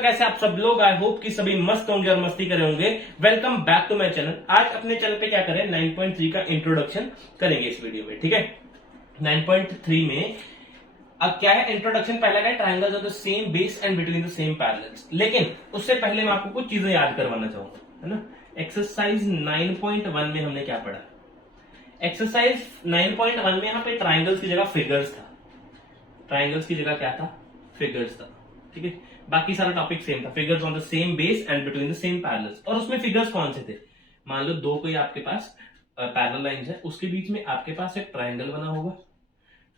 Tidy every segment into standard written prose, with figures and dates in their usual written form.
नमस्कार, कैसे आप सब लोग। आई होप कि सभी मस्त होंगे और मस्ती करे होंगे। Welcome back to my channel. आज अपने चैनल पे क्या करें, 9.3 का इंट्रोडक्शन करेंगे इस वीडियो में। ठीक है, 9.3 में अब क्या है, इंट्रोडक्शन पहला है triangles of the same base and between the same parallels. लेकिन उससे पहले मैं आपको कुछ चीजें याद करवाना चाहूंगा, है ना। एक्सरसाइज 9.1 में हमने क्या पढ़ा, एक्सरसाइज 9.1 में यहाँ पे ट्राइंगल्स की जगह फिगर्स था। ट्राइंगल्स की जगह क्या था, फिगर्स था। ठीक है, बाकी सारा टॉपिक सेम था, figures on the same base and between the same parallels. और उसमें फिगर्स कौन से थे, मान लो दो कोई आपके पास पैरेलल लाइंस है, उसके बीच में आपके पास एक ट्राइंगल बना होगा,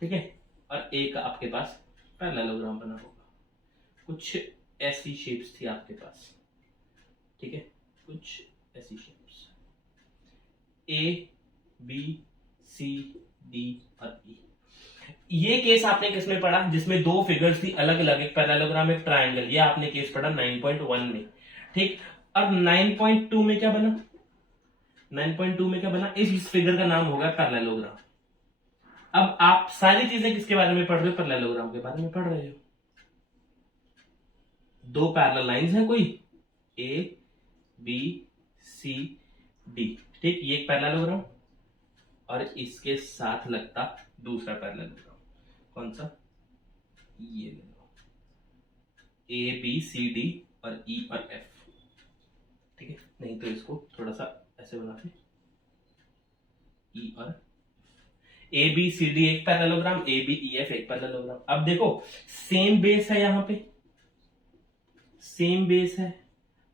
ठीक है, और एक आपके पास पैरेललोग्राम बना होगा। कुछ ऐसी शेप्स थी आपके पास, ठीक है, कुछ ऐसी shapes A B C D और ई। ये केस आपने किसमें पढ़ा, जिसमें दो फिगर्स थी अलग अलग, एक पैरेललोग्राम एक ट्रायंगल। ये आपने केस पढ़ा 9.1 में। ठीक, और 9.2 में क्या बना, 9.2 में क्या बना, इस फिगर का नाम होगा पैरेललोग्राम। अब आप सारी चीजें किसके बारे में पढ़ रहे हो, पैरेललोग्राम के बारे में पढ़ रहे हो। दो पैरेलल लाइंस हैं कोई, ए बी सी डी। ठीक, ये एक पैरेललोग्राम और इसके साथ लगता दूसरा पैरेललोग्राम। कौन सा, ये ले लो, ए बी सी डी और ई और एफ। ठीक है, नहीं तो इसको थोड़ा सा ऐसे बनाते, ई और ए बी सी डी एक parallelogram, A B E F एक पैरेललोग्राम। अब देखो सेम बेस है, यहां पे सेम बेस है,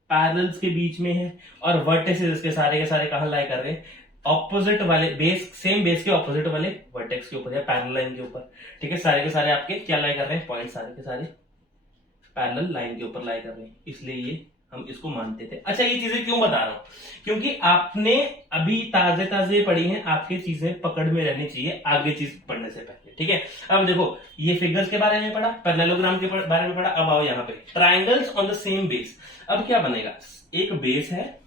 पैरेलल्स के बीच में है, और वर्टिसेस इसके सारे के सारे कहां लाई कर रहे हैं, ऑपोजिट वाले बेस, सेम बेस के ऑपोजिट वाले वर्टेक्स के ऊपर या पैरेलल लाइन के ऊपर। ठीक है, सारे के सारे आपके क्या लाई कर रहे हैं, पॉइंट सारे के सारे पैरेलल लाइन के ऊपर लाई कर रहे हैं, इसलिए ये हम इसको मानते थे। अच्छा, ये चीजें क्यों बता रहा हूं, क्योंकि आपने अभी ताजे ताजे पढ़ी हैं, आपकी चीजें पकड़ में रहनी चाहिए आगे चीज पढ़ने से पहले। ठीक है, अब देखो ये फिगर्स के बारे में पढ़ा, पैरेललोग्राम के बारे में पढ़ा। अब आओ यहाँ पे triangles on the same base. अब क्या बनेगा, एक बेस है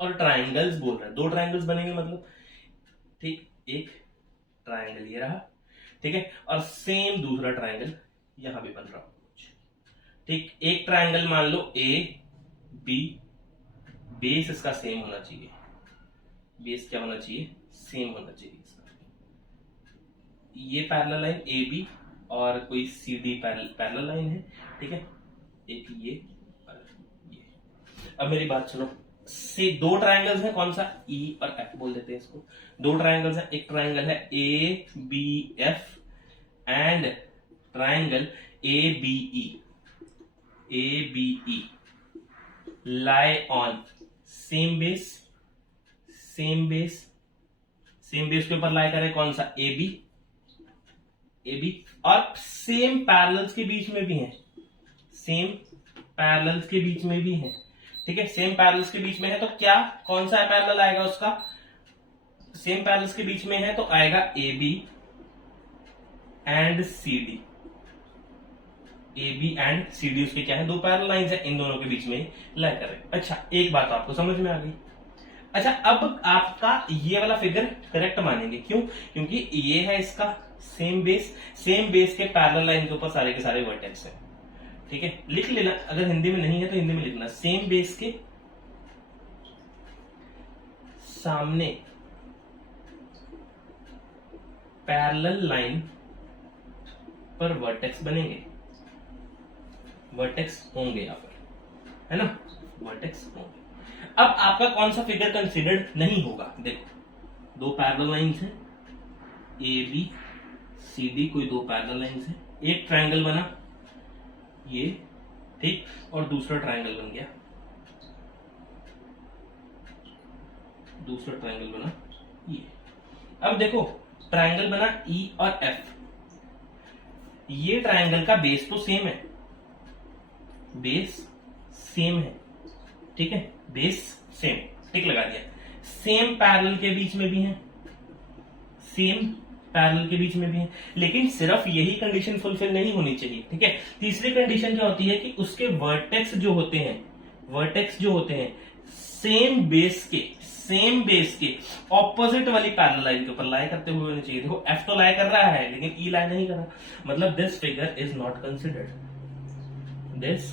और ट्राइंगल्स बोल रहे हैं, दो ट्राइंगल्स बनेंगे मतलब। ठीक, एक ट्राइंगल ये रहा, ठीक है, और सेम दूसरा ट्राइंगल यहां भी बन रहा कुछ। ठीक, एक ट्राइंगल मान लो ए बी, बेस इसका सेम होना चाहिए, बेस क्या होना चाहिए, सेम होना चाहिए इसका। ये पैरेलल लाइन ए बी और कोई सी डी पैरेलल लाइन है, ठीक है, एक ये और ये। अब मेरी बात सुनो, से दो ट्राइंगल्स हैं, कौन सा, ई और एफ बोल देते हैं इसको। दो ट्राइंगल्स हैं, एक ट्राइंगल है A B F and triangle A B E. A B E lie on same base, same base, same base के ऊपर लाई करे कौन सा, ए बी, ए बी, और सेम पैरेलल्स के बीच में भी है, सेम पैरेलल्स के बीच में भी है। ठीक है, सेम पैरेलल्स के बीच में है तो क्या, कौन सा पैरेलल आएगा उसका, सेम पैरेलल्स के बीच में है तो आएगा A B and C D. A B and C D उसके क्या है, दो पैरेलल लाइंस है, इन दोनों के बीच में लाई कर रहे हैं। अच्छा, एक बात आपको समझ में आ गई। अच्छा, अब आपका ये वाला फिगर करेक्ट मानेंगे, क्यों, क्योंकि ये है इसका सेम बेस, सेम बेस के पैरेलल लाइन के ऊपर सारे के सारे वर्टेक्स है। ठीक है, लिख लेना, अगर हिंदी में नहीं है तो हिंदी में लिखना, सेम बेस के सामने पैरेलल लाइन पर वर्टेक्स बनेंगे, वर्टेक्स होंगे यहां पर, है ना, वर्टेक्स होंगे। अब आपका कौन सा फिगर कंसीडर्ड नहीं होगा, देखो दो पैरेलल लाइंस हैं, ए बी सी डी, कोई दो पैरेलल लाइंस हैं, एक ट्रायंगल बना ये, ठीक, और दूसरा ट्रायंगल बन गया, दूसरा ट्रायंगल बना ये। अब देखो ट्रायंगल बना ई और एफ, ये ट्रायंगल का बेस तो सेम है, बेस सेम है, ठीक है, बेस सेम, टिक लगा दिया। सेम पैरेलल के बीच में भी है, सेम पैरेलल के बीच में भी है, लेकिन सिर्फ यही कंडीशन फुलफिल नहीं होनी चाहिए। ठीक है, तीसरी कंडीशन क्या होती है कि उसके वर्टेक्स जो होते हैं, वर्टेक्स जो होते हैं सेम बेस के ऑपोजिट वाली पैरेलल लाइन के ऊपर लाई करते हुए होने चाहिए। देखो एफ तो लाई कर रहा है लेकिन ई लाई नहीं कर रहा, मतलब this figure is not considered, this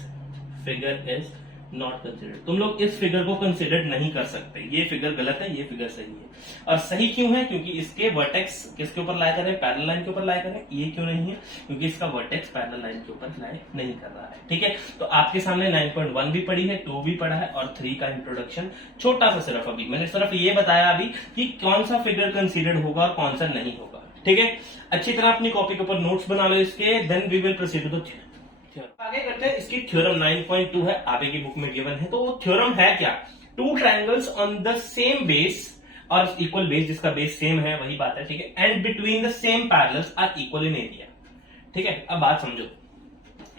figure is not considered. तुम लोग इस फिगर को कंसिडर नहीं कर सकते, ये फिगर गलत है, ये फिगर सही है। और सही क्यों है? क्योंकि इसके वर्टेक्स किसके ऊपर लाई कर रहे हैं? पैरेलल लाइन के ऊपर लाई कर रहे हैं। ये क्यों नहीं है? क्योंकि इसका वर्टेक्स पैरेलल लाइन के ऊपर लाई नहीं कर रहा है। ठीक है, तो आपके सामने 9.1 भी पड़ी है, 2 भी पड़ा है और 3 का इंट्रोडक्शन छोटा सा सिर्फ अभी मैंने सिर्फ ये बताया अभी कि कौन सा फिगर कंसिडर्ड होगा और कौन सा नहीं होगा। ठीक है, अच्छी तरह अपनी कॉपी के ऊपर नोट्स बना लो इसके, then we will proceed to theorem. आगे करते हैं, इसकी थ्योरम 9.2 है, आगे की बुक में गिवन है। तो वो थ्योरम है क्या? Two triangles on the same base और इक्वल बेस, जिसका बेस सेम है वही बात है। ठीक है, and between the same parallels are equal in area. ठीक है, अब बात समझो।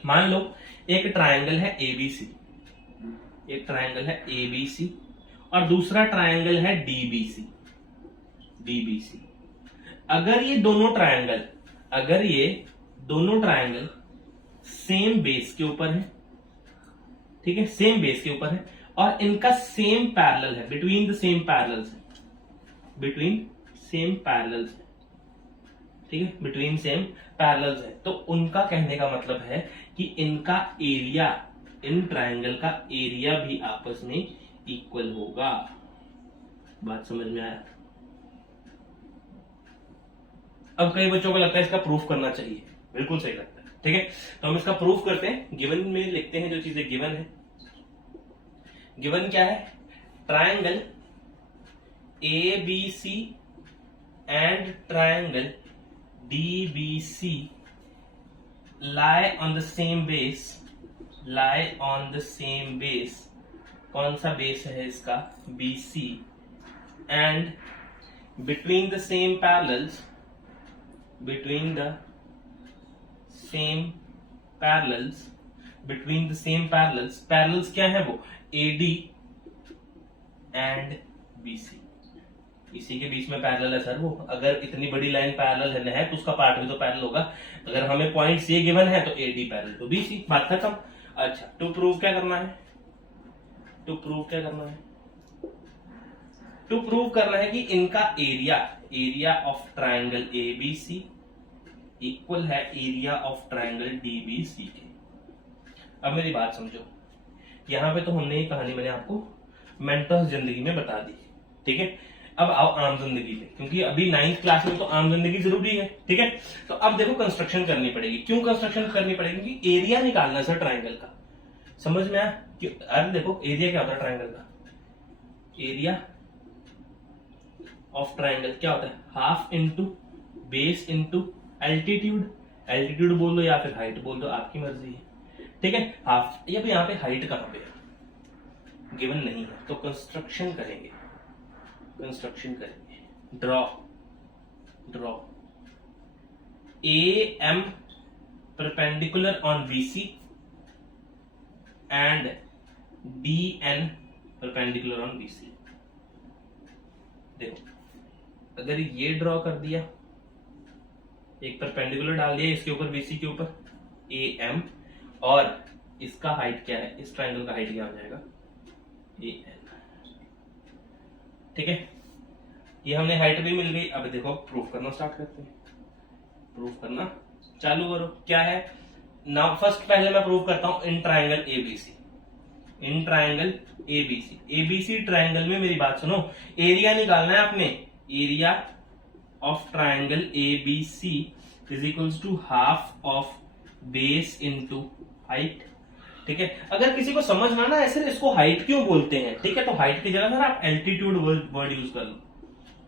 मान लो एक ट्रायंगल है एबीसी, एक ट्रायंगल है एबीसी और दूसरा ट्रायंगल है डीबीसी, डीबीसी। अगर ये दोनों ट्रायंगल सेम बेस के ऊपर है, ठीक है, सेम बेस के ऊपर है और इनका सेम पैरेलल है, बिटवीन द सेम पैरेलल्स है, बिटवीन सेम पैरेलल्स है, ठीक है, बिटवीन सेम पैरेलल्स है, तो उनका कहने का मतलब है कि इनका एरिया, इन ट्रायंगल का एरिया भी आपस में इक्वल होगा। बात समझ में आया? अब कई बच्चों को लगता है इसका प्रूफ करना चाहिए, बिल्कुल सही लगता है। ठीक है, तो हम इसका प्रूफ करते हैं। गिवन में लिखते हैं जो चीजें गिवन है। गिवन क्या है? Triangle A B C and triangle D B C lie on the same base, lie on the same base। कौन सा बेस है इसका? BC। and between the same parallels, between the same parallels, between the same parallels, parallels क्या है वो? AD and BC। इसी के बीच में पैरेलल है सर वो। अगर इतनी बड़ी लाइन पैरेलल है तो उसका पार्ट भी तो पैरेलल होगा। अगर हमें पॉइंट्स ये गिवन है तो AD पैरेलल टू BC, बात खत्म। अच्छा, टू प्रूव क्या करना है? टू प्रूव क्या करना है? टू प्रूव करना है कि इनका area, area of triangle ABC equal है एरिया ऑफ ट्रायंगल DBC के। अब मेरी बात समझो, यहां पे तो हमने ये कहानी मैंने आपको मेंटर्स जिंदगी में बता दी। ठीक है, अब आओ आम जिंदगी में, क्योंकि अभी 9th क्लास में तो आम जिंदगी जरूरी है। ठीक है, तो अब देखो कंस्ट्रक्शन करनी पड़ेगी। क्यों कंस्ट्रक्शन करनी पड़ेगी? क्योंकि एरिया निकालना है सर ट्रायंगल का। समझ में आया? अरे देखो एरिया क्या होता है ट्रायंगल का? एरिया ऑफ ट्रायंगल क्या होता है? Half into base into altitude. Altitude बोल दो या फिर हाइट बोल दो, आपकी मर्जी है। ठीक है, हाफ। अब यहाँ पे हाइट कहां पे है? गिवन नहीं है, तो कंस्ट्रक्शन करेंगे, कंस्ट्रक्शन करेंगे। Draw AM perpendicular on BC and DN perpendicular on BC। देखो, अगर ये ड्रॉ कर दिया, एक परपेंडिकुलर डाल दिया इसके ऊपर, BC के ऊपर AM, और इसका हाइट क्या है? इस ट्रायंगल का हाइट क्या हो जाएगा? AN। ठीक है, ये हमने हाइट भी मिल गई। अब देखो प्रूफ करना स्टार्ट करते हैं। प्रूफ करना चालू करो। क्या है नाउ? फर्स्ट पहले मैं प्रूफ करता हूं in triangle ABC, in triangle ABC triangle में मेरी बात सुनो, एरिया निकालना है आपने। Area of triangle ABC is equals to half of base into height. ठीक है, अगर किसी को समझ ना ऐसे इसको हाइट क्यों बोलते हैं, ठीक है, तो हाइट की जगह सर आप एल्टीट्यूड वर्ड यूज कर लो।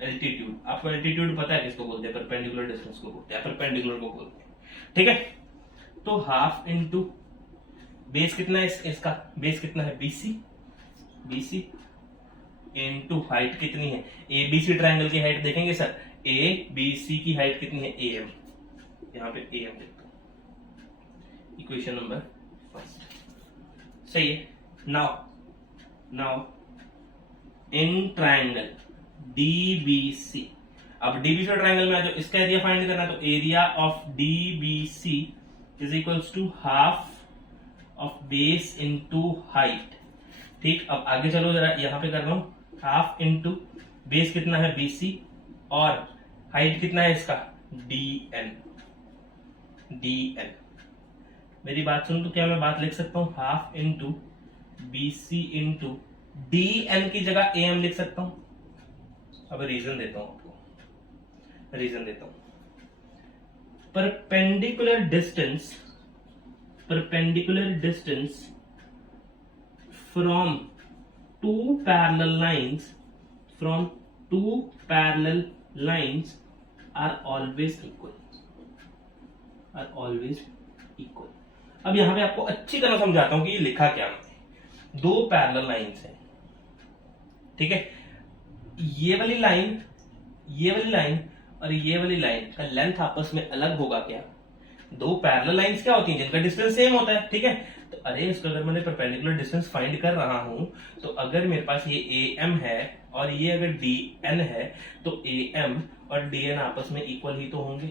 एल्टीट्यूड, आपको एल्टीट्यूड पता है किसको बोलते हैं? परपेंडिकुलर डिस्टेंस को बोलते हैं, परपेंडिकुलर को बोलते हैं। ठीक है, तो हाफ इंटू बेस कितना है इसका? बेस कितना है? BC इंटू हाइट कितनी है? ABC ट्रायंगल की हाइट देखेंगे सर, ABC की हाइट कितनी है? AM। यहां पे AM देखते हैं, इक्वेशन नंबर फर्स्ट। सही है। नाउ इन ट्रायंगल DBC, अब DBC ट्रायंगल में आ जाओ, इसका एरिया फाइंड करना है, तो area of DBC is equals to half of base into height. ठीक, अब आगे चलो जरा, यहां पे कर रहा हूं, हाफ इंटू बेस कितना है? BC, और हाइट कितना है इसका? DN। मेरी बात सुनो, तो क्या मैं बात लिख सकता हूं half into B C into D N की जगह ए एम लिख सकता हूं। अब रीजन देता हूं आपको, रीजन देता हूं। Perpendicular distance from two parallel lines are always equal. अब यहां पे आपको अच्छी तरह समझाता हूं कि ये लिखा क्या है। दो पैरेलल लाइंस हैं, ठीक है, ये वाली लाइन और ये वाली लाइन का लेंथ आपस में अलग होगा क्या? दो पैरेलल लाइंस क्या होती हैं जिनका डिस्टेंस सेम होता है, ठीक है। तो अरे इसको अगर मैंने परपेंडिकुलर डिस्टेंस फाइंड कर रहा हूं, तो अगर मेरे पास ये ए एम है और ये अगर डी एन है, तो ए एम और डी एन आपस में इक्वल ही तो होंगे,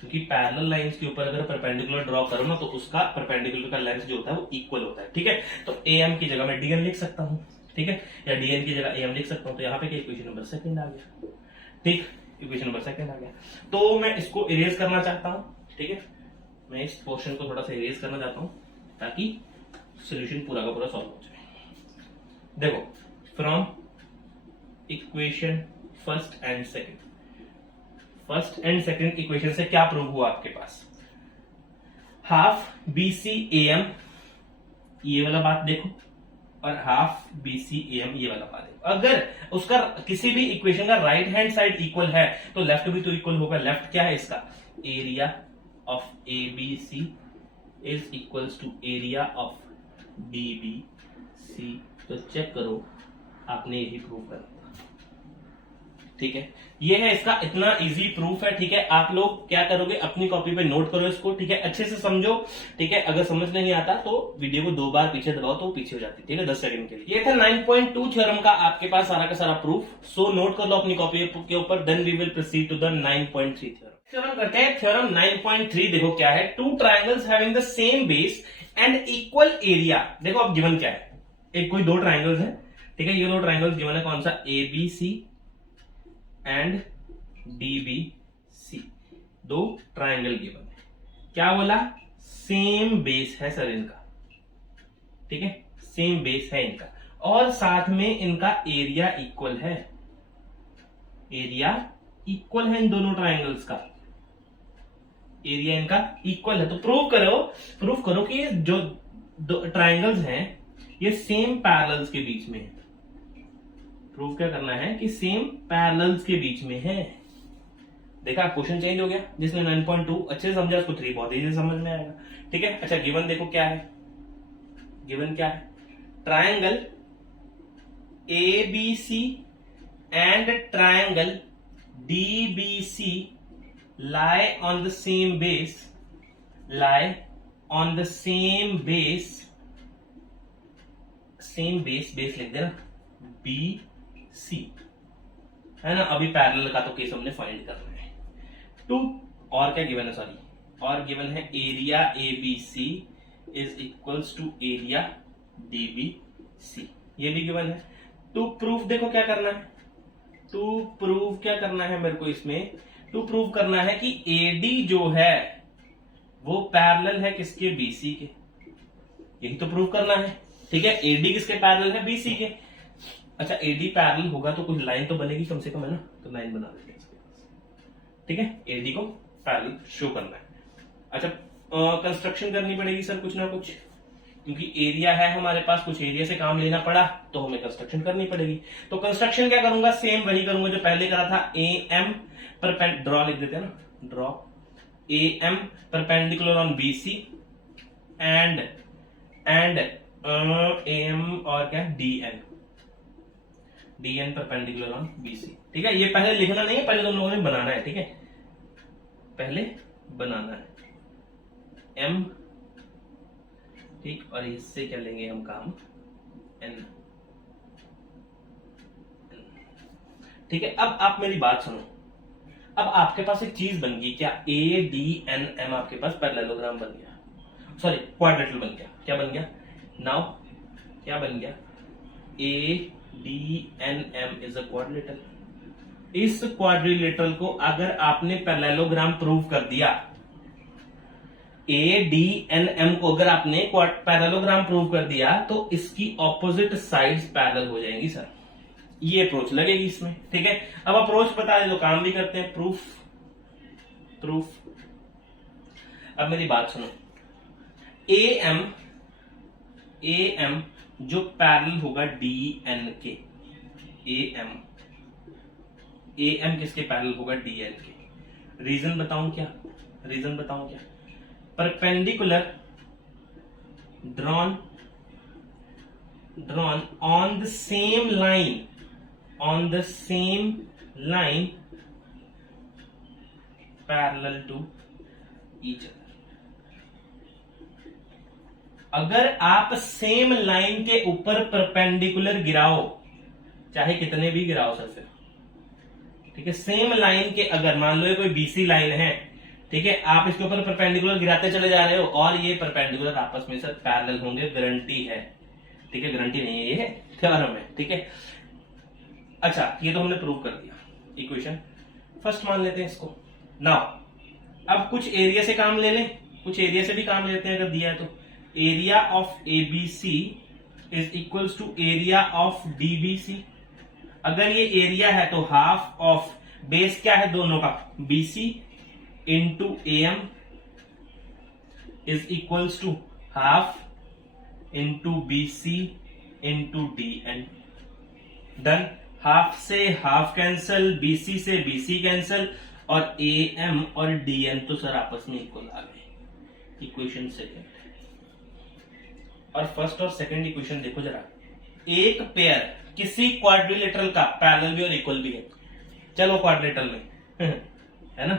क्योंकि पैरेलल लाइंस के ऊपर अगर परपेंडिकुलर ड्रॉ करो ना, तो उसका परपेंडिकुलर का लेंथ जो होता है वो इक्वल होता है, ठीक है। तो ए एम की जगह मैं डी एन लिख सकता हूं, ठीक है, या डी एन की जगह ए एम लिख सकता हूं। तो यहाँ पे इक्वेशन नंबर सेकंड आ गया, ठीक, इक्वेशन नंबर सेकंड आ गया। तो मैं इसको इरेज करना चाहता हूं, ठीक है, मैं इस पोर्शन को थोड़ा सा इरेज करना चाहता हूं ताकि सोल्यूशन पूरा का पूरा सॉल्व हो जाए। देखो, from equation first and second equation से क्या प्रूव हुआ आपके पास? Half B C A M, ये वाला बात देखो, और half B C A M, ये वाला बात देखो। अगर उसका किसी भी इक्वेशन का राइट हैंड साइड इक्वल है, तो लेफ्ट भी तो इक्वल होगा। लेफ्ट क्या है इसका? Area of A B C is equals to area of B B C. तो चेक करो, आपने यही प्रूव करना, ठीक है। ये है इसका इतना इजी प्रूफ है, ठीक है। आप लोग क्या करोगे, अपनी कॉपी पे नोट करो इसको, ठीक है, अच्छे से समझो, ठीक है। अगर समझ नहीं आता तो वीडियो को 2 बार पीछे दबाओ तो पीछे हो जाती है, ठीक है, 10 सेकंड के लिए। ये था 9.2 थ्योरम का आपके पास सारा का सारा प्रूफ। सो नोट कर लो अपनी कॉपी के ऊपर, then we will proceed to the 9.3 theorem. Theorem करते हैं थ्योरम 9.3। देखो क्या है, two triangles having the same base and equal area. देखो अब गिवन क्या है, एक कोई दो ट्राइंगल्स है, ठीक है, ये दो ट्राइंगल्स गिवन है, कौन सा? A B C and D B C, दो ट्राइंगल गिवन है। क्या बोला? सेम बेस है सर इनका, ठीक है, सेम बेस है इनका, और साथ में इनका एरिया इक्वल है, एरिया इक्वल है इन दोनों ट्राइंगल्स का, एरिया इनका इक्वल है। तो प्रूव करो कि जो दो ट्राइंगल्स हैं ये सेम पैरेलल्स के बीच में है। प्रूव क्या करना है कि सेम पैरेलल्स के बीच में है। देखा, क्वेश्चन चेंज हो गया। जिसने 9.2 अच्छे से समझा उसको 3 बहुत इजी समझ में आएगा, ठीक है। अच्छा, गिवन देखो क्या है, गिवन क्या है? Triangle A B C and triangle D B C lie on the same base, base लिख देना, बी सी, है ना। अभी पैरेलल का तो केस हमने फाइंड करना है। टू और क्या गिवन है, सॉरी, और गिवन है area A B C is equals to area D B C, ये भी गिवन है। टू प्रूफ देखो क्या करना है, टू प्रूफ क्या करना है मेरे को इसमें, टू प्रूव करना है कि एडी जो है वो पैरेलल है किसके? बीसी के, यही तो प्रूव करना है, ठीक है। एडी किसके पैरेलल है? बीसी के। अच्छा, एडी पैरेलल होगा तो कुछ लाइन तो बनेगी कम से कम, है ना, तो लाइन बना देते हैं इसके पास, ठीक है। एडी को पैरेलल शो करना है। अच्छा, कंस्ट्रक्शन करनी पड़ेगी सर कुछ ना कुछ, क्योंकि एरिया है हमारे पास, कुछ एरिया से काम लेना पड़ा तो हमें कंस्ट्रक्शन करनी पड़ेगी। तो कंस्ट्रक्शन क्या करूंगा? सेम वही करूंगा जो पहले करा था। ए एम ड्रॉ लिख देते हैं ना, draw A M perpendicular on B C and A M और क्या? D N perpendicular on B C, ठीक है। ये पहले लिखना नहीं है, पहले तुम लोगों ने बनाना है, ठीक है, पहले बनाना है एम, ठीक, और इससे क्या लेंगे हम काम? एन, ठीक है। अब आप मेरी बात सुनो, अब आपके पास एक चीज बन गई क्या? ए डी एन एम आपके पास पैरेललोग्राम बन गया, सॉरी क्वाड्रेटल बन गया। क्या बन गया? नाउ क्या बन गया? A D N M is a quadrilateral. इस क्वाड्रिलेटरल को अगर आपने पैरेललोग्राम प्रूव कर दिया, ए डी एन एम को अगर आपने पैरेललोग्राम प्रूव कर दिया तो इसकी ऑपोजिट साइड्स पैरेलल हो जाएंगी सर, ये अप्रोच लगेगी इसमें। ठीक है, अब अप्रोच पता है तो काम भी करते हैं, प्रूफ। अब मेरी बात सुनो, ए एम जो पैरेलल होगा डी एन के, ए एम किसके पैरेलल होगा, डी एन के। रीजन बताऊं क्या, perpendicular drawn on the same line parallel to each other. अगर आप सेम लाइन के ऊपर परपेंडिकुलर गिराओ, चाहे कितने भी गिराओ सर, फिर ठीक है, सेम लाइन के, अगर मान लो ये कोई बीसी लाइन है, ठीक है, आप इसके ऊपर परपेंडिकुलर गिराते चले जा रहे हो और ये परपेंडिकुलर आपस में सर पैरेलल होंगे, गारंटी है। ठीक है, गारंटी नहीं है, ये थ्योरम है। ठीक है, अच्छा ये तो हमने प्रूव कर दिया, इक्वेशन फर्स्ट मान लेते हैं इसको। नाउ अब कुछ एरिया से काम ले लें, कुछ एरिया से भी काम लेते हैं अगर दिया है तो। Area of ABC is equals to area of DBC. अगर ये एरिया है तो हाफ ऑफ बेस क्या है दोनों का, BC into M is equals to half into BC into D N. Done, half से हाफ कैंसल, बीसी से बीसी कैंसल, और ए एम और डी एन तो सर आपस में इक्वल आ गए। इक्वेशन सेकेंड और फर्स्ट और सेकेंड इक्वेशन देखो जरा। एक पेयर किसी क्वाड्रिलेटरल का पैरेलल भी और इक्वल भी है, चलो क्वाड्रिलेटरल में है ना,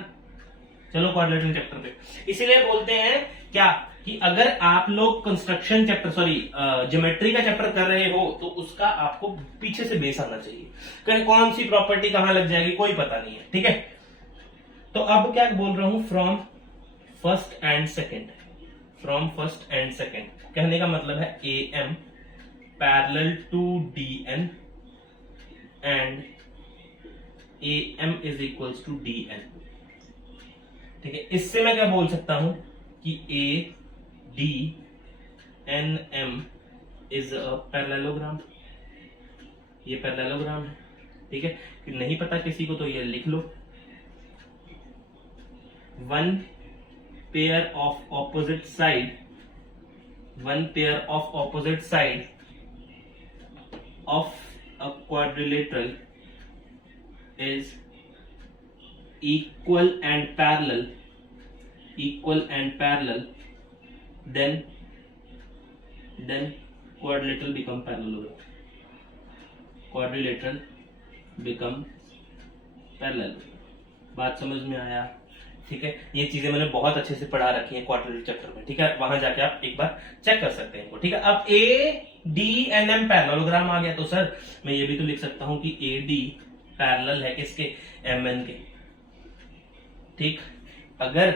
चलो क्वाड्रिलेटरल चैप्टर पे। इसीलिए बोलते हैं क्या कि अगर आप लोग कंस्ट्रक्शन चैप्टर ज्योमेट्री का चैप्टर कर रहे हो तो उसका आपको पीछे से बेस आना चाहिए, कहीं कौन सी प्रॉपर्टी कहां लग जाएगी कोई पता नहीं है। ठीक है, तो अब क्या बोल रहा हूं, फ्रॉम फर्स्ट एंड सेकेंड कहने का मतलब है A M parallel to D N and A M is equals to D N. ठीक है, इससे मैं क्या बोल सकता हूं कि A D N M is a parallelogram, ये पैरेललोग्राम है। ठीक है, कि नहीं पता किसी को तो ये लिख लो, one pair of opposite side of a quadrilateral is equal and parallel, then quadrilateral become parallelogram, बात समझ में आया? ठीक है, ये चीजें मैंने बहुत अच्छे से पढ़ा रखी हैं क्वाड्रिलेटरल चैप्टर में। ठीक है, वहां जाके आप एक बार चेक कर सकते हैं इनको। ठीक है, अब A D N M parallelogram आ गया तो सर मैं ये भी तो लिख सकता हूं कि ए डी पैरेलल है किसके, एम एन के। ठीक, अगर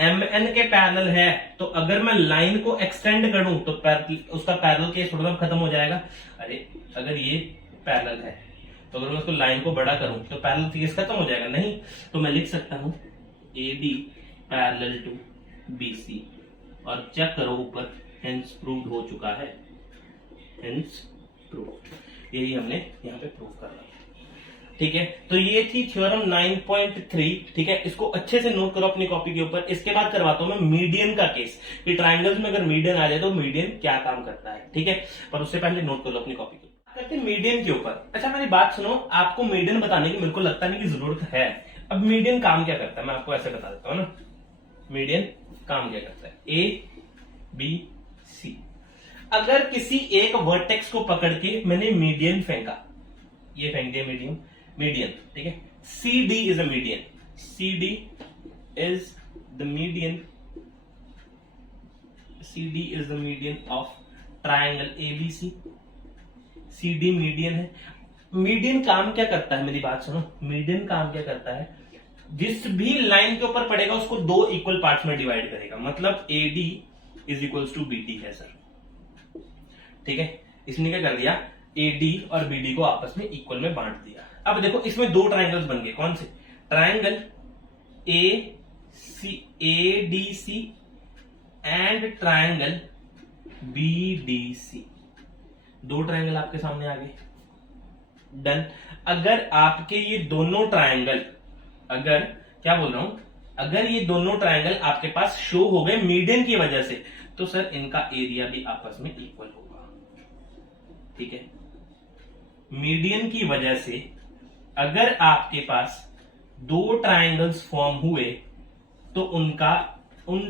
एम एन के पैरेलल है तो अगर मैं लाइन को एक्सटेंड करूं तो उसका पैरेलल केस थोड़ा खत्म हो जाएगा। अरे अगर ये पैरेलल है तो अगर मैं उसको लाइन को बड़ा करूं तो पैरेलल केस खत्म हो जाएगा, नहीं तो मैं लिख सकता हूं A D parallel to B C, और चेक करो ऊपर, हेंस प्रूव्ड हो चुका है, हेंस प्रूव्ड। यही हमने यहाँ पे प्रूव कर रहा है। ठीक है, तो ये थी थ्योरम 9.3। ठीक है, इसको अच्छे से नोट करो अपनी कॉपी के ऊपर। इसके बाद करवाता हूं मैं मीडियन का केस, कि ट्राइंगल्स में अगर मीडियन आ जाए तो मीडियन क्या काम करता है। ठीक है, पर उससे पहले नोट कर लो अपनी कॉपी के करते मीडियन के ऊपर। अच्छा मेरी बात सुनो, आपको मीडियन बताने की मेरे को लगता नहीं कि जरूरत है। अब मीडियन काम क्या करता है मैं आपको ऐसे बता देता हूं ना, मीडियन काम क्या करता है, ए बी सी। अगर किसी एक वर्टेक्स को पकड़ के मैंने मीडियन फेंका, ये फेंक दिया मीडियन, ठीक है, C D is a median, C D is the median, C D is the median of triangle ABC. C D median है। मीडियन काम क्या करता है, मेरी बात सुनो, मीडियन काम क्या करता है, जिस भी लाइन के ऊपर पड़ेगा उसको दो इक्वल पार्ट्स में डिवाइड करेगा। मतलब A D is equals to B D है सर। ठीक है, इसने क्या कर दिया, ए डी और बी डी को आपस में इक्वल में बांट दिया। अब देखो इसमें दो ट्राइंगल्स बन गए, कौन से, triangle A ADC and triangle BDC। दो ट्रायंगल आपके सामने आ गए, डन। अगर आपके ये दोनों ट्रायंगल, अगर क्या बोल रहा हूं, अगर ये दोनों ट्रायंगल आपके पास शो हो गए मीडियन की वजह से, तो सर इनका एरिया भी आपस में इक्वल होगा। ठीक है, मीडियन की वजह से अगर आपके पास दो ट्रायंगल्स फॉर्म हुए तो उन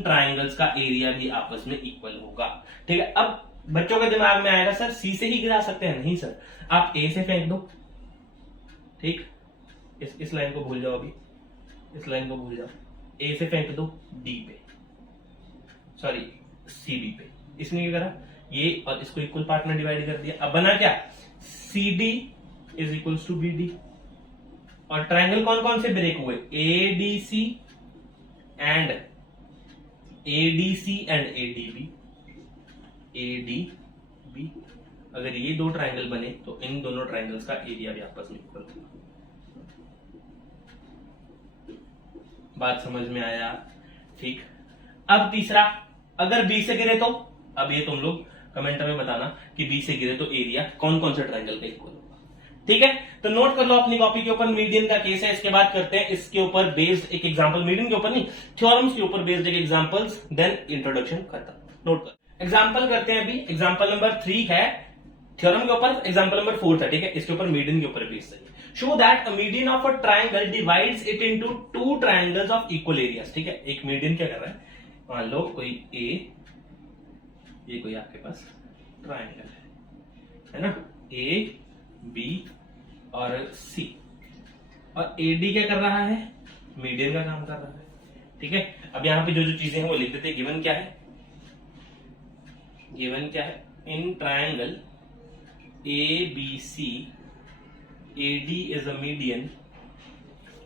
ट्रायंगल्स का एरिया भी आपस में इक्वल होगा। ठीक है, अब बच्चों के दिमाग में आएगा सर सी से ही गिरा सकते हैं। नहीं सर, आप ए से फेंक दो। ठीक, इस लाइन को भूल जाओ, अभी इस लाइन को भूल जाओ, ए से फेंक दो डी पे, सॉरी सीबी पे। इसने क्या करा, ये और इसको इक्वल पार्ट में डिवाइड कर दिया। अब बना क्या, CD is equals to BD। और ट्रायंगल कौन कौन से ब्रेक हुए, ADC एंड ADB। अगर ये दो ट्रायंगल बने तो इन दोनों ट्रायंगल्स का एरिया भी आपस में इक्वल होगा। बात समझ में आया? ठीक, अब तीसरा, अगर बी से गिरे तो, अब ये तुम लोग कमेंट में बताना कि बी से गिरे तो एरिया कौन कौन से ट्रायंगल का इक्वल होगा। ठीक है, तो नोट कर लो अपनी कॉपी के ऊपर, मीडियन का केस है। इसके बाद करते हैं इसके ऊपर बेस्ड एक एग्जांपल, मीडियन के ऊपर नहीं, थ्योरम्स के ऊपर बेस्ड एक एग्जांपल्स, देन इंट्रोडक्शन खत्म। नोट कर, एग्जांपल करते हैं अभी। एग्जांपल नंबर 3 है थ्योरम के ऊपर, एग्जांपल नंबर 4 था। ठीक है, इसके ऊपर मीडियन के ऊपर बेस्ड है। Show that a median of a triangle divides it into two triangles of equal areas. ठीक है, एक मीडियन क्या कर रहा है, मान लो कोई ए, ये कोई आपके पास ट्रायंगल है ना, ए बी और सी, और एडी क्या कर रहा है, मीडियन का काम कर रहा है। ठीक है, अब यहां पे जो जो चीजें हैं वो लिख देते हैं। गिवन क्या है, गिवन क्या है, इन triangle ABC AD is a median.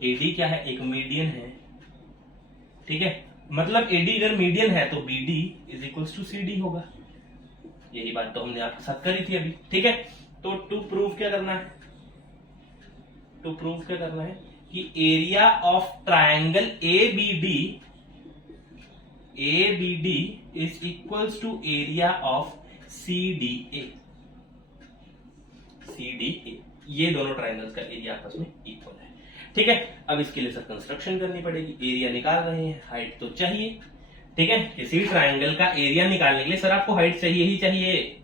AD क्या है, एक मीडियन है। ठीक है, मतलब AD अगर मीडियन है तो BD is equals to CD होगा। यही बात तो हमने आपके साथ करी थी अभी। ठीक है, तो टू प्रूव क्या करना है, टू प्रूव क्या करना है कि area of triangle ABD is equals to area of CDA। ये दोनों ट्रायंगल्स का एरिया आपस में इक्वल है। ठीक है, अब इसके लिए सर कंस्ट्रक्शन करनी पड़ेगी। एरिया निकाल रहे हैं, हाइट तो चाहिए। ठीक है, किसी ट्रायंगल का एरिया निकालने के लिए सर आपको हाइट चाहिए ही चाहिए।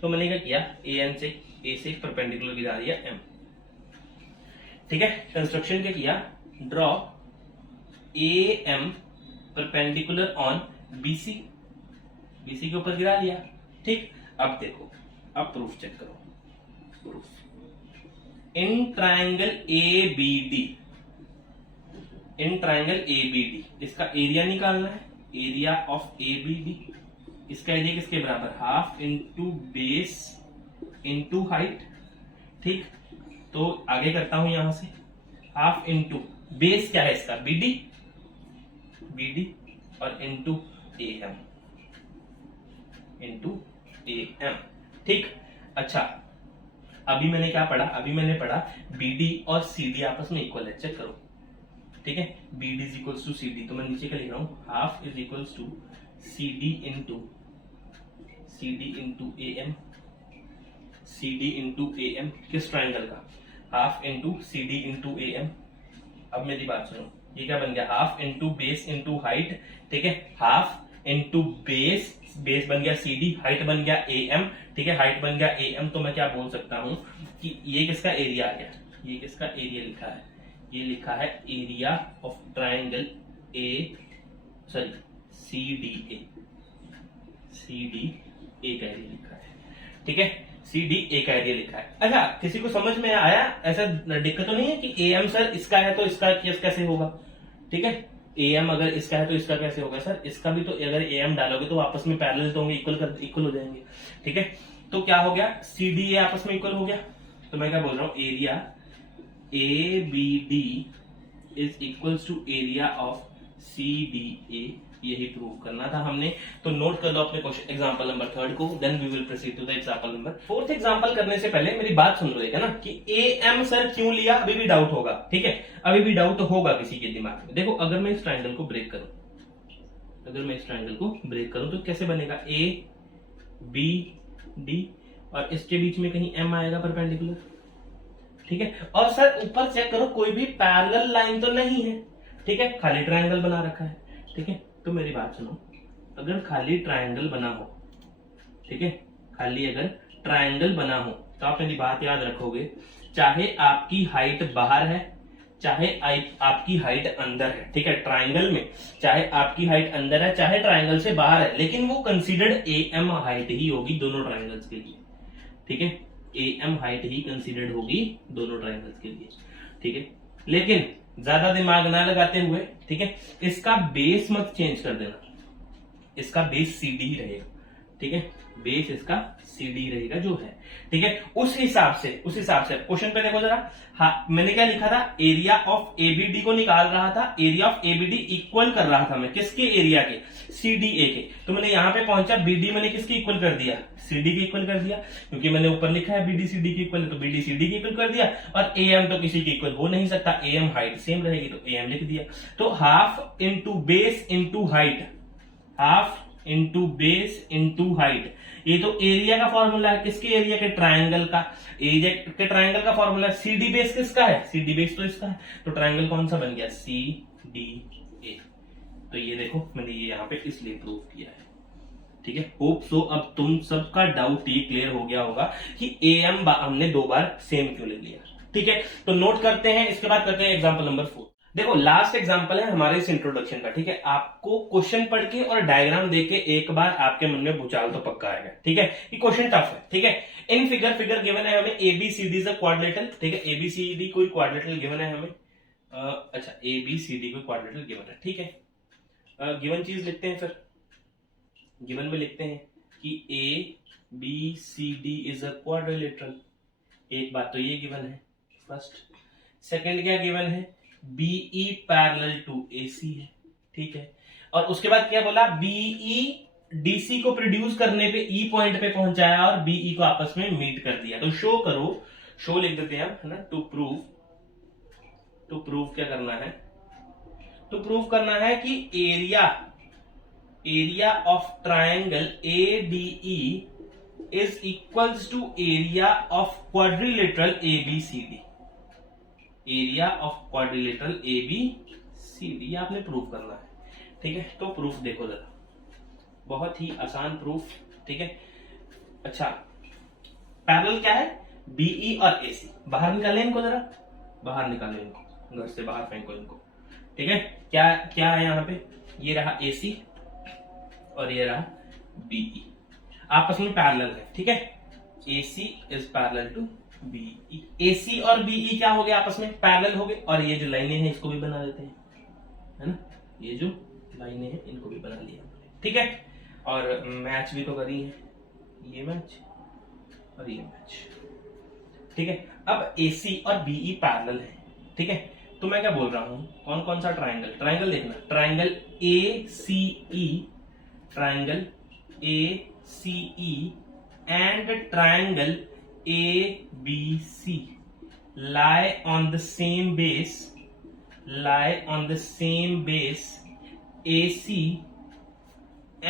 तो मैंने क्या किया, ए से परपेंडिकुलर की जा रही है M। ठीक है, कंस्ट्रक्शन क्या किया, draw AM perpendicular on BC के ऊपर गिरा लिया। ठीक, अब देखो, अब प्रूफ चेक करो। Proof, in triangle ABD, in triangle ABD इसका एरिया निकालना है, एरिया ऑफ ABD। इसका एरिया किसके बराबर, half into base into height. ठीक, तो आगे करता हूं यहां से, हाफ इंटू बेस क्या है इसका, BD और इंटू AM, इंटू AM। ठीक, अच्छा अभी मैंने क्या पढ़ा, अभी मैंने पढ़ा BD और CD आपस में इक्वल है। चेक करो। ठीक है, BD is equals to CD, तो मैं नीचे क्या लिख रहा हूं, half is equals to CD into AM, CD into AM किस ट्राइंगल का, half into CD into AM। अब मेरी बात सुनो, ये क्या बन गया, half into base into height. ठीक है, हाफ इंटू बेस बन गया CD, हाइट बन गया AM। ठीक है, हाइट बन गया AM, तो मैं क्या बोल सकता हूं कि ये किसका एरिया आ गया, ये किसका एरिया लिखा है, ये लिखा है एरिया ऑफ ट्राइंगल CDA का एरिया लिखा है। ठीक है, CDA का एरिया लिखा है। अच्छा, किसी को समझ में आया, ऐसा दिक्कत तो नहीं है कि AM सर इसका है तो इसका कैसे होगा। ठीक है, AM अगर इसका है तो इसका कैसे होगा, सर इसका भी तो अगर AM डालोगे तो आपस में पैरेलल तो होंगे, इक्वल हो जाएंगे। ठीक है, तो क्या हो गया, CDA आपस में इक्वल हो गया। तो मैं क्या बोल रहा हूं, area ABD is equals to area of C D A, यही प्रूव करना था हमने। तो नोट कर लो अपने क्वेश्चन एग्जांपल नंबर 3 को, then we will proceed to the example number 4। Example करने से पहले मेरी बात सुन लो एक, है ना, कि ए एम सर क्यों लिया, अभी भी डाउट होगा, ठीक है, अभी भी डाउट होगा किसी के दिमाग में। देखो अगर मैं इस ट्राइंगल को ब्रेक करूं, अगर मैं इस ट्राइंगल को ब्रेक करूं तो कैसे बनेगा, ए बी डी और इसके बीच में कहीं एम आएगा परपेंडिकुलर, ठीक है। और सर ऊपर चेक करो कोई भी पैरेलल लाइन तो नहीं है, ठीक है, खाली ट्राइंगल बना रखा है, ठीक है। तो मेरी बात सुनो, अगर खाली ट्राइंगल बना हो, ठीक है, खाली अगर ट्राइंगल बना हो तो आप मेरी बात याद रखोगे, चाहे आपकी हाइट बाहर है चाहे आपकी हाइट अंदर है, ठीक है, ट्राइंगल में चाहे आपकी हाइट अंदर है चाहे ट्राइंगल से बाहर है, लेकिन वो कंसीडर्ड ए एम हाइट ही होगी दोनों ट्राइंगल्स के लिए, ठीक है, ए एम हाइट ही कंसीडर्ड होगी दोनों ट्राइंगल्स के लिए, ठीक है। लेकिन ज्यादा दिमाग ना लगाते हुए, ठीक है, इसका बेस मत चेंज कर देना, इसका बेस सीडी ही रहेगा, ठीक है, बेस इसका सीडी रहेगा जो है, ठीक है। उस हिसाब से क्वेश्चन पे देखो जरा, हाँ मैंने क्या लिखा था, एरिया ऑफ एबीडी को निकाल रहा था, एरिया ऑफ एबीडी इक्वल कर रहा था मैं किसके, एरिया के, सीडीए के। तो मैंने यहां पे पहुंचा, बीडी मैंने किसकी इक्वल कर दिया, सीडी के इक्वल कर दिया, क्योंकि मैंने ऊपर लिखा है बीडी सीडी के इक्वल, तो बीडी सीडी के इक्वल कर दिया। और एएम तो किसी के इक्वल हो नहीं सकता, एएम हाइट सेम रहेगी तो एएम लिख दिया। तो half into base into height, half into base into height, ये तो एरिया का फॉर्मूला है, किसके एरिया के, ट्राइंगल का, एरिया के ट्राइंगल का फॉर्मूला है। सीडी बेस किसका है, सीडी बेस तो इसका है, तो ट्राइंगल कौन सा बन गया, सी डी ए। तो ये देखो मैंने ये यहां पे इसलिए प्रूव किया है, ठीक है। होप सो अब तुम सबका डाउट ये क्लियर हो गया होगा कि ए एम हमने 2 बार सेम क्यों ले लिया, ठीक है। तो नोट करते हैं, इसके बाद करते हैं एग्जाम्पल नंबर 4। देखो लास्ट एग्जांपल है हमारे इस इंट्रोडक्शन का, ठीक है। आपको क्वेश्चन पढ़ के और डायग्राम देके एक बार आपके मन में भूचाल तो पक्का आएगा, ठीक है, ये क्वेश्चन टफ है, ठीक है। इन फिगर गिवन है हमें एबीसीडी इज अ क्वाड्रिलेटरल, ठीक है, एबीसीडी कोई क्वाड्रिलेटरल गिवन है हमें, अच्छा एबीसीडी कोई क्वाड्रिलेटरल गिवन है, ठीक है। गिवन चीज लिखते हैं, फिर गिवन में लिखते हैं कि A B C D is a quadrilateral, एक बात तो ये गिवन है फर्स्ट। सेकंड क्या गिवन है, बीई पैरेलल टू एसी है, ठीक है। और उसके बाद क्या बोला, बीई डीसी को प्रोड्यूस करने पे ई पॉइंट पे पहुंचाया और बीई को आपस में मीट कर दिया। तो शो करो, शो लिख देते हैं है ना, टू प्रूव क्या करना है, तो प्रूव करना है कि area of triangle ADE is equals to area of quadrilateral ABCD, area of quadrilateral ABCD आपने प्रूफ करना है, ठीक है। तो प्रूफ देखो जरा, बहुत ही आसान प्रूफ, ठीक है। अच्छा पैरेलल क्या है, बीई और एसी, बाहर निकालें इनको जरा, बाहर निकालो इनको, घर से बाहर फेंको इनको, ठीक है। क्या क्या है यहाँ पे, ये रहा एसी और ये रहा बीई, आपस में पैरेलल है, ठीक है। AC is parallel to BE, AC और बीई क्या हो गया, आपस में पैरेलल हो गए। और ये जो लाइनें हैं इसको भी बना देते हैं, है ना, ये जो लाइनें हैं इनको भी बना लिया, ठीक है। और मैच भी तो करी है, ये मैच और ये मैच, ठीक है। अब एसी और बीई पैरेलल है, ठीक है। तो मैं क्या बोल रहा हूं, कौन कौन सा ट्राइंगल देखना, triangle A C E, triangle A C E and triangle ABC lie on the same base AC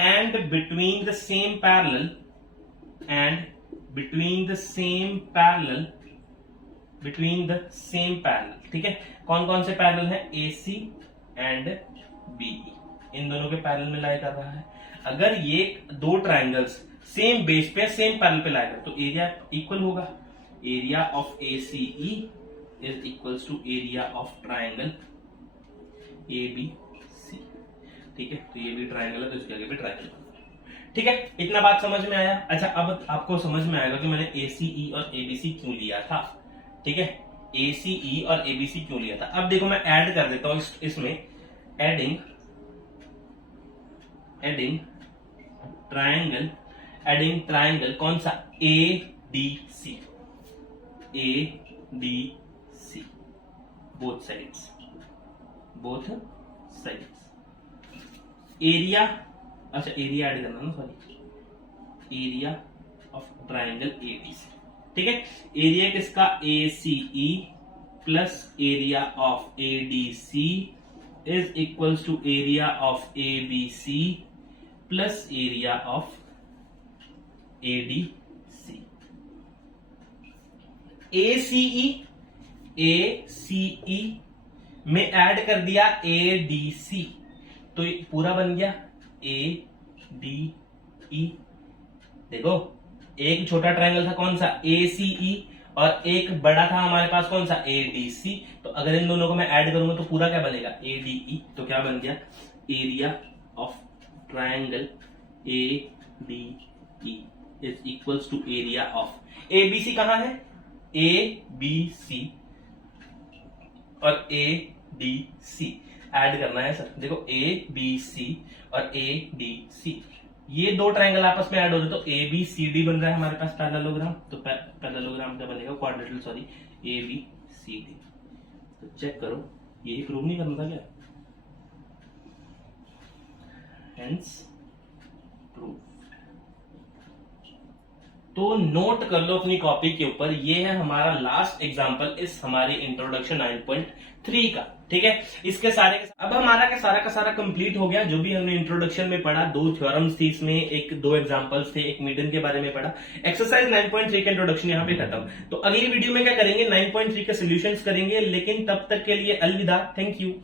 and between the same parallel ठीक है। कौन कौन से पैरेलल है, AC एंड BE, इन दोनों के पैरेलल में लाई कर रहा है। अगर ये 2 ट्राइंगल्स सेम बेस पे सेम पैरेलल पे लाएगा तो एरिया इक्वल होगा, area of ACE is equals to area of triangle ABC, ठीक है। तो ये भी ट्राइंगल है तो इसके आगे भी ट्राइंगल, ठीक है। इतना बात समझ में आया। अच्छा अब आपको समझ में आएगा कि मैंने ACE और ABC क्यों लिया था, ठीक है, ACE और ABC क्यों लिया था। अब देखो मैं ऐड कर देता हूं इसमें, एडिंग ट्राइंगल कौन सा, ADC बोथ साइड्स, एरिया, अच्छा एरिया ऐड करना ना, sorry, area of triangle ABC, ठीक है। एरिया किसका, ACE plus area of ADC is equals to area of ABC plus area of ADC। ACE में ऐड कर दिया ADC, तो ये पूरा बन गया ADE। देखो एक छोटा ट्रायंगल था कौन सा, ACE, और एक बड़ा था हमारे पास कौन सा, ADC। तो अगर इन दोनों को मैं ऐड करूंगा तो पूरा क्या बनेगा, ADE। तो क्या बन गया, area of triangle ADE is equals to area of ABC। कहां है, ABC और ADC ऐड करना है सर। देखो ABC और ADC, ये दो ट्रायंगल आपस में ऐड हो रहे तो ABCD बन रहा है हमारे पास पैरेललोग्राम। तो पैरेललोग्राम क्या बनेगा, क्वाड्रिलेटरल, सॉरी, ABCD। तो चेक करो, यही प्रूव नहीं करना था क्या, हेंस प्रूव। तो नोट कर लो अपनी कॉपी के ऊपर, ये है हमारा लास्ट एग्जांपल इस हमारी इंट्रोडक्शन 9.3 का, ठीक है। इसके सारे अब हमारा का सारा कंप्लीट हो गया। जो भी हमने इंट्रोडक्शन में पढ़ा, 2 थ्योरम्स थी इसमें, एक 2 एग्जांपल्स थे, एक मीडियन के बारे में पढ़ा। एक्सरसाइज 9.3 का इंट्रोडक्शन यहाँ पे खत्म। तो अगली वीडियो में क्या करेंगे, 9.3 के सोल्यूशंस करेंगे। लेकिन तब तक के लिए अलविदा, थैंक यू।